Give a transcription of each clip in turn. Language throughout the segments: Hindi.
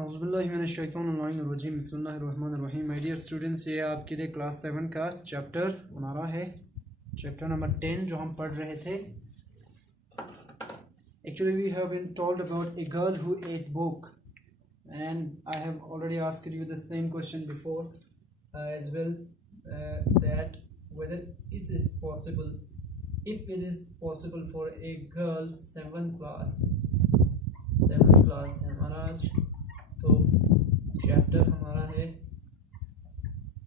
औज़ुबिल्लाहिमिनश्शैतानिर्रजीम बिस्मिल्लाहिर्रहमानिर्रहीम। माय डियर स्टूडेंट्स, ये आपके लिए क्लास 7 का चैप्टर हमारा है चैप्टर नंबर 10 जो हम पढ़ रहे थे। Actually we have been told about a girl who ate book, and I have already asked you the same question before as well, that whether it is possible, if it is possible for a girl 7th class है हमारा आज, तो चैप्टर हमारा है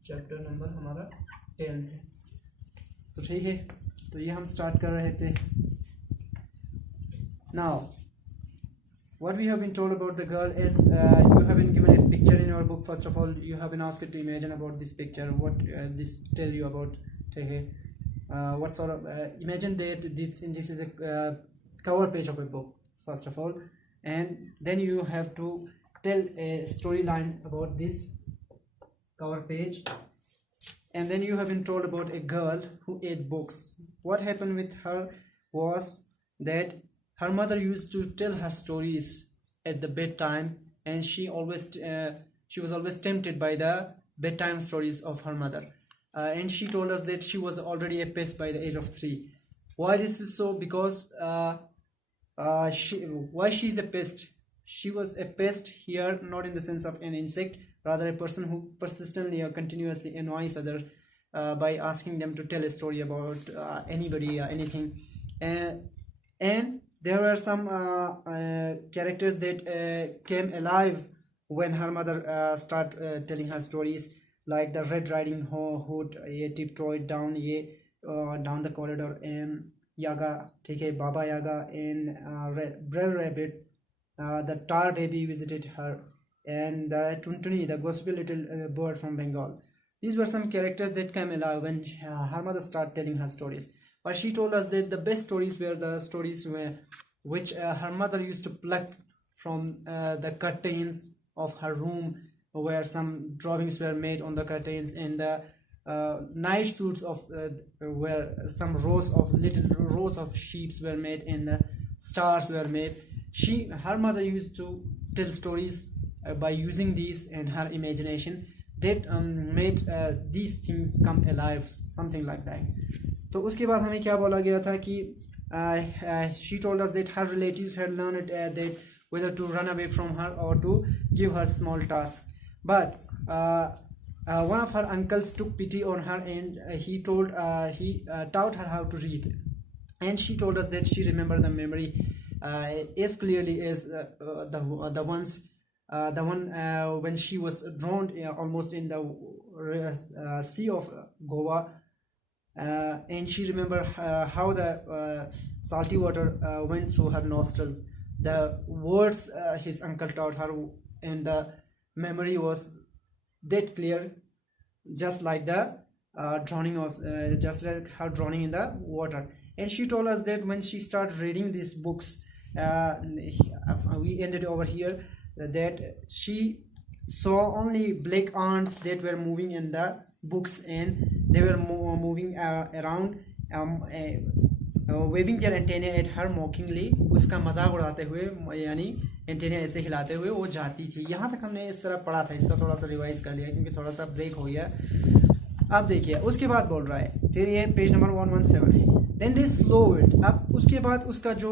चैप्टर नंबर हमारा 10 है। तो ठीक है, तो ये हम स्टार्ट कर रहे थे। Now what we have been told about the girl is you have been given a picture in your book. First of all, you have been asked to imagine about this picture, what this tell you about what sort of imagine that this is a cover page of a book first of all, and then you have to tell a storyline about this cover page. And then you have been told about a girl who ate books. What happened with her was that her mother used to tell her stories at the bedtime, and she was always tempted by the bedtime stories of her mother, and she told us that she was already a pest by the age of 3. Why this is so? Because why she's a pest? She was a pest here, not in the sense of an insect, rather a person who persistently or continuously annoys others by asking them to tell a story about anybody or anything. And there were some characters that came alive when her mother started telling her stories, like the Red Riding Hood, ye tiptoed down down the corridor, and Yaga, Baba Yaga, and Brer Rabbit, the tar baby visited her, and the Tuntuni, the gospel little bird from Bengal. These were some characters that came alive when her mother started telling her stories. But she told us that the best stories were the stories which her mother used to pluck from the curtains of her room, where some drawings were made on the curtains, and the night suits of where some little rows of sheeps were made, and the stars were made. Her mother used to tell stories by using these and her imagination that made these things come alive, something like that. तो उसके बाद हमें क्या बोला गया था कि she told us that her relatives had learned that whether to run away from her or to give her small tasks. But one of her uncles took pity on her, and he taught her how to read. And she told us that she remembered the memory as clearly as the one when she was drowned almost in the sea of Goa, and she remembered how the salty water went through her nostrils. The words his uncle taught her, and the memory was that clear, just like the drowning of just like her drowning in the water. And she told us that when she started reading these books, we ended over here, that she saw only black ants that were moving in the books, and they were moving around, waving their antennae at her mockingly. उसका मजाक उड़ाते हुए, यानी एंटेना ऐसे हिलाते हुए वो जाती थी। यहाँ तक हमने इस तरह पढ़ा था, इसका थोड़ा सा रिवाइज कर लिया क्योंकि थोड़ा सा ब्रेक हो गया। अब देखिए उसके बाद बोल रहा है, फिर ये पेज नंबर 117 है। Then they slow it. अब उसके बाद उसका जो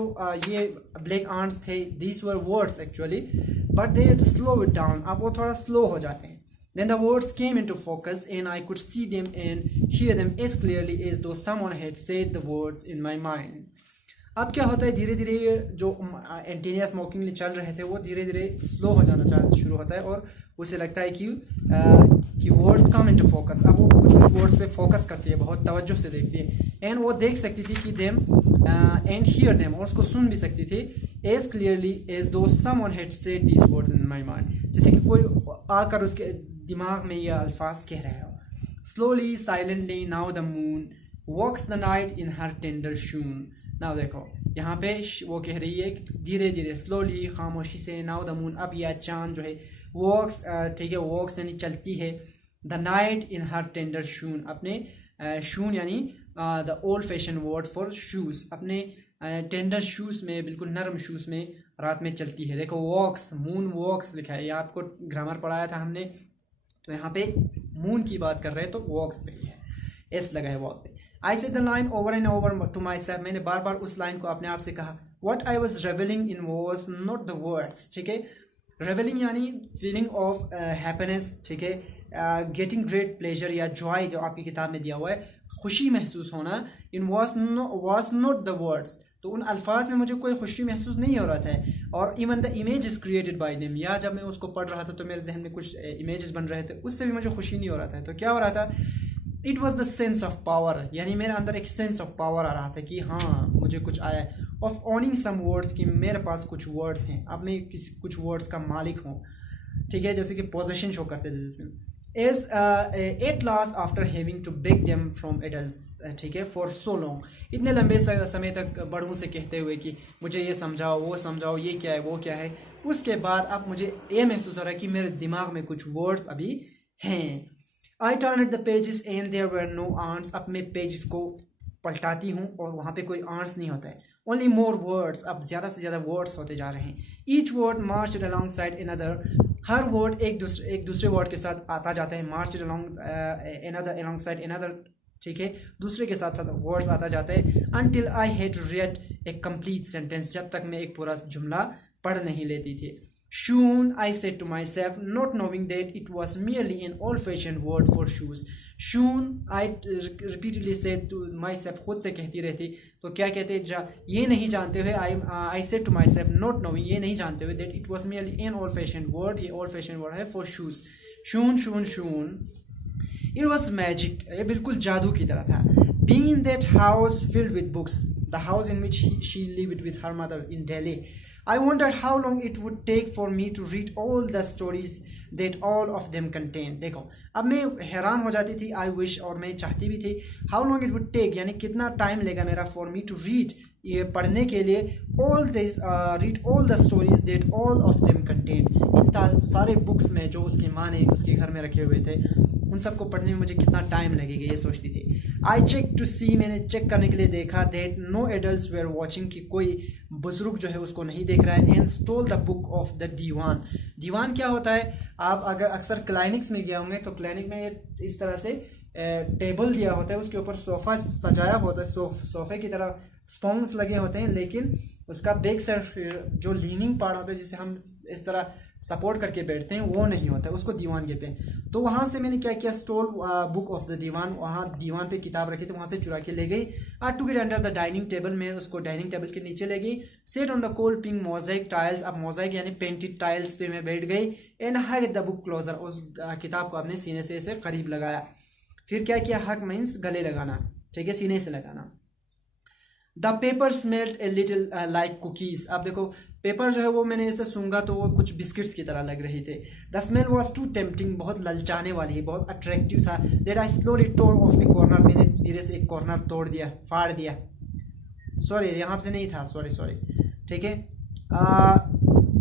ये black ants थे, these were words actually, but they slow it down. अब वो थोड़ा slow हो जाते हैं. Then the words came into focus, and I could see them and hear them as clearly as though someone had said the words in my mind. अब क्या होता है, धीरे धीरे जो एंटेनिया स्मोकिंगली चल रहे थे वो धीरे धीरे स्लो हो जाना शुरू होता है, और उसे लगता है कि वर्ड्स कम इनटू फोकस। अब वो कुछ वर्ड्स पे फोकस करती है, बहुत तवज्जो से देखती है, एंड वो देख सकती थी कि देम एंड हियर देम, और उसको सुन भी सकती थी एज क्लियरली एज दो someone had said these words in my mind, जैसे कि कोई आकर उसके दिमाग में ये अल्फाज कह रहे हो। Slowly silently now the moon walks the night in her tender shoon. Now देखो यहाँ पे वो कह रही है धीरे धीरे, स्लोली, खामोशी से, नाउ द मून, अब यह चांद जो है, वॉक्स, ठीक है, वॉक्स यानी चलती है, the night in her tender shoon, अपने शून यानी the old fashion word for shoes, अपने टेंडर शूज में, बिल्कुल नरम शूज में रात में चलती है। देखो वॉक्स, मून वॉक्स लिखा है, ये आपको ग्रामर पढ़ाया था हमने, तो यहाँ पे मून की बात कर रहे हैं तो वॉक्स पे है, एस लगा है वॉक पे। I said the line over and over to myself, मैंने बार बार उस लाइन को अपने आप से कहा। What I was revelling in was not the words, ठीक है, रेवलिंग यानी फीलिंग ऑफ हैप्पीनेस, ठीक है, गेटिंग ग्रेट प्लेजर या जॉय जो आपकी किताब में दिया हुआ है, खुशी महसूस होना, इन वॉज नॉट द वर्ड्स, तो उन अल्फाज में मुझे कोई खुशी महसूस नहीं हो रहा था। और even the image is created by them, या जब मैं उसको पढ़ रहा था तो मेरे जहन में कुछ इमेजेस बन रहे थे, उससे भी मुझे खुशी नहीं हो रहा था। तो क्या हो रहा था, it was the sense of power, यानी मेरे अंदर एक सेंस ऑफ पावर आ रहा था कि हाँ मुझे कुछ आया है, ऑफ ऑनिंग सम वर्ड्स, कि मेरे पास कुछ वर्ड्स हैं, अब मैं किसी कुछ वर्ड्स का मालिक हूँ, ठीक है, जैसे कि पोजेशन शो करते थे जिसमें। Is at last after having to beg them from adults, ठीक है, for so long, इतने लंबे समय तक बड़ों से कहते हुए कि मुझे ये समझाओ वो समझाओ, ये क्या है वो क्या है, उसके बाद अब मुझे ये महसूस हो रहा है कि मेरे दिमाग में कुछ वर्ड्स अभी हैं। I turned the pages and there were no ants, अब मैं पेजेस को पलटाती हूँ और वहाँ पे कोई आंट्स नहीं होता है, ओनली मोर वर्ड्स, अब ज़्यादा से ज़्यादा वर्ड्स होते जा रहे हैं। Each word marched alongside another, हर वर्ड एक दूसरे वर्ड के साथ आता जाता है, marched along another alongside another, ठीक है, दूसरे के साथ साथ वर्ड्स आता जाता है। Until I had read A complete sentence, जब तक मैं एक पूरा जुमला पढ़ नहीं लेती थी। Shoon, I said to myself, not knowing that it was merely an old-fashioned word for shoes. Shoon, I repeatedly said to myself, खुद से कहती रहती, तो क्या कहते, ये नहीं जानते हुए, I said to myself, not knowing, ये नहीं जानते हुए, that it was merely an old-fashioned word, ये old-fashioned word है for shoes. Shoon, shoon, shoon. It was magic, ये बिल्कुल जादू की तरह था. Being in that house filled with books, the house in which she lived with her mother in Delhi. I wondered how long it would take for me to read all the stories that all of them contained. देखो अब मैं हैरान हो जाती थी, I wish, और मैं चाहती भी थी, how long it would take, यानी कितना टाइम लेगा मेरा for me to read, ये पढ़ने के लिए, read all the stories that all of them contained, इन सारे बुक्स में जो उसकी माँ ने उसके घर में रखे हुए थे, उन सबको पढ़ने में मुझे कितना टाइम लगेगा ये सोचती थी। आई चेक टू सी, मैंने चेक करने के लिए देखा, that no adults were watching, कि कोई बुजुर्ग जो है उसको नहीं देख रहा है। And stole the book off the divan. Divan क्या होता है, आप अगर अक्सर क्लिनिक्स में गए होंगे तो क्लिनिक में इस तरह से टेबल दिया होता है, उसके ऊपर सोफ़ा सजाया होता है, सोफे की तरह स्पॉन्ग्स लगे होते हैं, लेकिन उसका बैक साइड जो लीनिंग पार्ट होता है जिसे हम इस तरह सपोर्ट करके बैठते हैं वो नहीं होता है, उसको दीवान कहते हैं। तो वहाँ से मैंने क्या किया, स्टोल बुक ऑफ द दीवान, वहाँ दीवान पे किताब रखी तो वहाँ से चुरा के ले गई। I took it under the dining table, में उसको डाइनिंग टेबल के नीचे ले गई। Sat on the cold pink mosaic tiles, अब मोजाइक यानी पेंटेड टाइल्स पे मैं बैठ गई। And hug the book closer, उस किताब को अपने सीने से इसे करीब लगाया। फिर क्या किया, हग मीन्स गले लगाना, ठीक है, सीने से लगाना। The paper smelled a little like cookies, अब देखो पेपर जो है वो मैंने ऐसे सूंघा तो वो कुछ बिस्किट्स की तरह लग रही थे। The smell was too tempting, बहुत ललचाने वाली है, बहुत अट्रैक्टिव था। That I slowly tore off a corner, मैंने धीरे से एक कॉर्नर तोड़ दिया, फाड़ दिया, सॉरी यहाँ से नहीं था, सॉरी, ठीक है।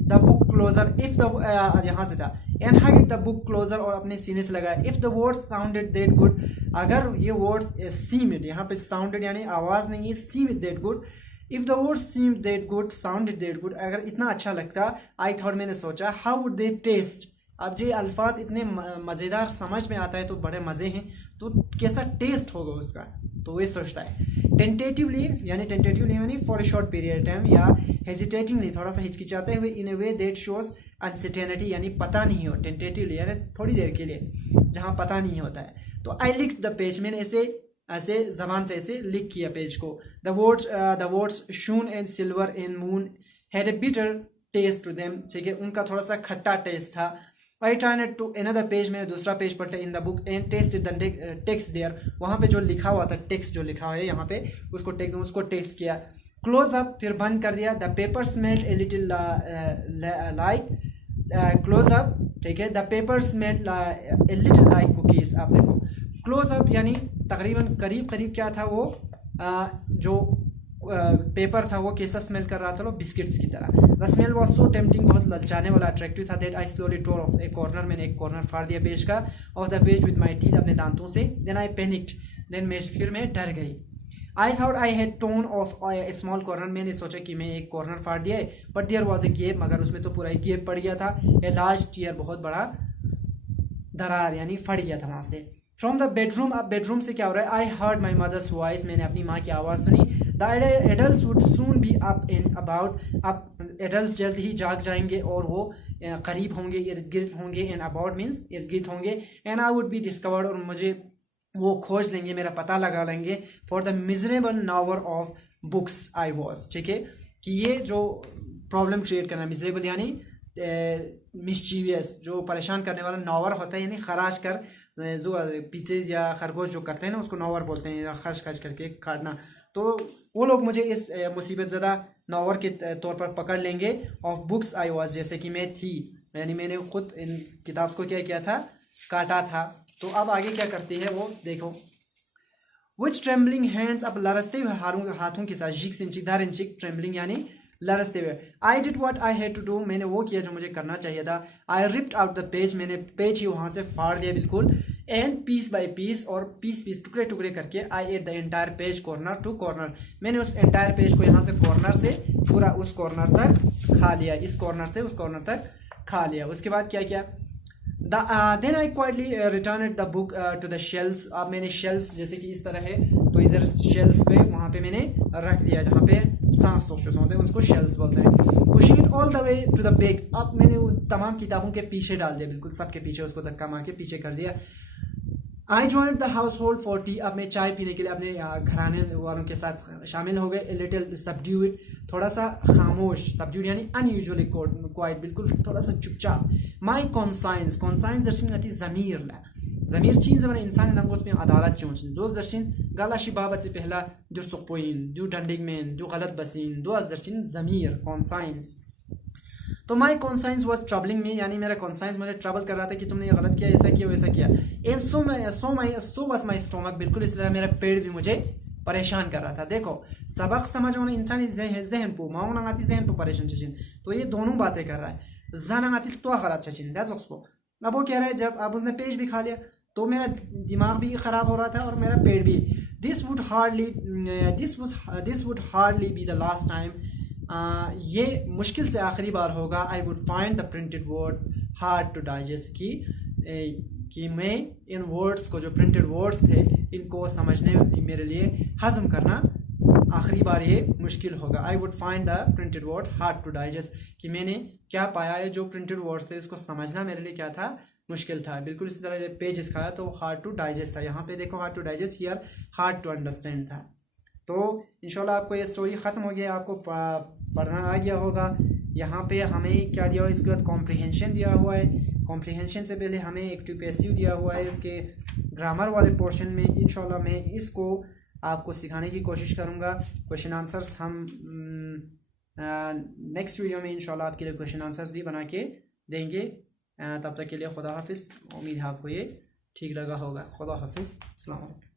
The book closer, if the यहाँ से था। And hug the book closer, और अपने सीने से लगाया। If the words sounded that good, अगर ये वर्ड्स सीम्ड, यहाँ पे साउंडेड यानी आवाज नहीं है, seemed that good. If the words seemed that good, sounded that good, अगर इतना अच्छा लगता, आई थॉट, मैंने सोचा, हाउ वुड दे टेस्ट, अब ये अल्फाज इतने मज़ेदार समझ में आता है तो बड़े मज़े हैं, तो कैसा टेस्ट होगा उसका, तो ये सोचता है। टेंटेटिवली यानी for a short period time, या हेजिटेटिंगली थोड़ा सा हिचकिचाते हुए, इन ए वे दैट शोज अनसर्टेनिटी, यानी पता नहीं हो, टेंटेटिवली यानी थोड़ी देर के लिए जहाँ पता नहीं होता है। तो आई लिख द पेज, मैंने ऐसे जबान से ऐसे लिख किया पेज को। The words shoon and silver and moon had a bitter taste to them, ठीक है, उनका थोड़ा सा खट्टा टेस्ट था। I turned to another page, मैंने दूसरा पेज पढ़ा in the book and tasted the text there, वहाँ पे जो लिखा हुआ था, टेक्स्ट जो लिखा हुआ है यहाँ पे, उसको टेस्ट किया। क्लोज अप, फिर बंद कर दिया। The paper smelled a little like, close up, ठीक है, the paper smelled a little like cookies. आप देखो क्लोज अप यानी तकरीबन करीब क्या था वो, जो पेपर था वो कैसा स्मेल कर रहा था, वो बिस्किट्स की तरह। The smell was so tempting, बहुत ललचाने वाला, अट्रैक्टिव था। That I slowly tore off a corner, मैंने एक कॉर्नर फाड़ दिया पेज का, off the page with my teeth, अपने दांतों से। देन आई पैनिक्ड, देन फिर मैं डर गई। I thought I had torn off a small corner, मैंने सोचा कि मैं एक कॉर्नर फाड़ दिया है, but there was a gap, मगर उसमें तो पूरा एक गैप पड़ गया था। ए लार्ज टीयर, बहुत बड़ा दरार यानी फट गया था वहां से। फ्रॉम द बेडरूम, अब बेडरूम से क्या हो रहा है, I heard my mother's voice, मैंने अपनी माँ की आवाज़ सुनी। The adults would soon be up in about, अब एडल्ट्स जल्द ही जाग जाएंगे और वो करीब होंगे, इर्द गिर्द होंगे। एंड अबाउट मीन्स इर्द गिर्द होंगे। And I would be discovered, और मुझे वो खोज लेंगे, मेरा पता लगा लेंगे। For the miserable नॉवर of books I was, ठीक है, कि ये जो प्रॉब्लम क्रिएट करना, मिजरेबल यानी मिस्चीवियस, जो परेशान करने वाला, नॉवर होता है यानी खराश कर, जो पीचेज या खरगोश जो करते हैं ना उसको नॉवर बोलते हैं, या खर्च खर्च करके काटना। तो वो लोग मुझे इस मुसीबत ज़्यादा नॉवर के तौर पर पकड़ लेंगे। ऑफ बुक्स आई वॉज, जैसे कि मैं थी, यानी मैंने खुद इन किताब को क्या किया था, काटा था। तो अब आगे क्या करती है वो देखो। विच ट्रेम्बलिंग हैंड्स, अब लरसते हुए हाथों के साथ, जिक सिंचिक दार इंचिक, ट्रेम्बलिंग यानी लरसते हुए। I did what I had to do, मैंने वो किया जो मुझे करना चाहिए था। I ripped out the page, मैंने पेज ही वहां से फाड़ दिया बिल्कुल। एंड पीस बाय पीस, और पीस पीस टुकड़े टुकड़े करके, I ate the entire page corner to corner, मैंने उस एंटायर पेज को यहाँ से कॉर्नर से पूरा उस कॉर्नर तक खा लिया, इस कॉर्नर से उस कॉर्नर तक खा लिया। उसके बाद क्या किया, then I quietly returned the book to the shelves, अब मैंने shelves जैसे कि इस तरह है, तो इधर shelves पे वहाँ पे मैंने रख दिया, जहाँ पे सांस होते हैं उसको shelves बोलते हैं। pushing it all the way to the back, अब मैंने तमाम किताबों के पीछे डाल दिया, बिल्कुल सबके पीछे उसको धक्का मार के पीछे कर दिया। I joined the house hold for T, अब मैं चाय पीने के लिए अपने घराने वालों के साथ शामिल हो गए। लिटिल सबड्यूड, थोड़ा सा खामोश, सबड्यूड यानी अनयूजुअली क्वाइट, बिल्कुल थोड़ा सा चुपचाप। माई कॉन्साइंस, कॉन्साइंस दर्शन गति ज़मीर ला, ज़मीर चीन ज़माना इंसान नंगोस में अदालत चोंच दोस्त दर्शन गालाशी बाबत से पहला जो सुखपोइन जो डंडिंग में जो गलत बसीन दो दर्शन ज़मीर कॉन्साइंस। तो माई कॉन्साइंस वॉज ट्रबलिंग में, यानी मेरा कॉन्साइंस मुझे ट्रबल कर रहा था कि तुमने ये गलत किया, ऐसा किया वैसा किया। And so was my stomach, बिल्कुल इस तरह मेरा पेट भी मुझे परेशान कर रहा था। देखो सबक समझ होना इंसानी जहन को माओ नगाती जहन को परेशान चचिन, तो ये दोनों बातें कर रहा है। जानगाती तो खराब चचिन दैट्स उसको। अब वो कह रहा है जब अब उसने पेज भी खा लिया तो मेरा दिमाग भी खराब हो रहा था और मेरा पेट भी। This would hardly be the last time, ये मुश्किल से आखिरी बार होगा। I would find the printed words hard to digest, कि मैं इन वर्ड्स को, जो प्रिंटेड वर्ड्स थे, इनको समझने में मेरे लिए हजम करना आखिरी बार ये मुश्किल होगा। I would find the printed word hard to digest, कि मैंने क्या पाया है, जो प्रिंटेड वर्ड्स थे इसको समझना मेरे लिए क्या था, मुश्किल था। बिल्कुल इसी तरह पेजेस खाया तो हार्ड टू डाइजेस्ट था, यहाँ पे देखो hard to digest, here hard to understand था। तो इंशाल्लाह आपको ये स्टोरी ख़त्म हो गया, आपको पढ़ना आ गया होगा। यहाँ पे हमें क्या दिया हुआ है, इसके बाद कॉम्प्रिहेंशन दिया हुआ है। कॉम्प्रिहेंशन से पहले हमें एक्टिव पैसिव दिया हुआ है इसके ग्रामर वाले पोर्शन में। इंशाल्लाह मैं इसको आपको सिखाने की कोशिश करूँगा। क्वेश्चन आंसर्स हम नेक्स्ट वीडियो में इंशाल्लाह आपके लिए क्वेश्चन आंसर्स भी बना के देंगे। तब तक के लिए खुदा हाफिज़। उम्मीद है आपको ये ठीक लगा होगा। खुदा हाफिज़। अस्सलाम वालेकुम।